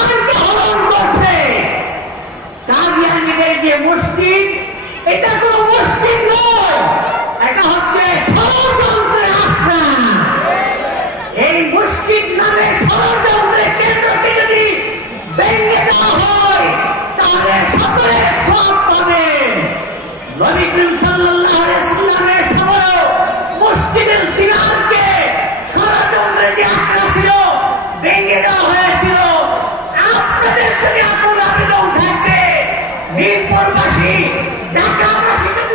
কোরআনকে হরণ করছে কাদিয়ানিদের মসজিদ, এটা কোন মসজিদ এটা হচ্ছে ষড়যন্ত্রের আশ্রা এই মসজিদ নামে ষড়যন্ত্রের কেন্দ্রকে যদি ভেঙে দেওয়া হয়, তাহলে সকলে সব পাবে নবী করিম সাল্লাল্লাহু ঢাকাবাসী ঢাকাবাসী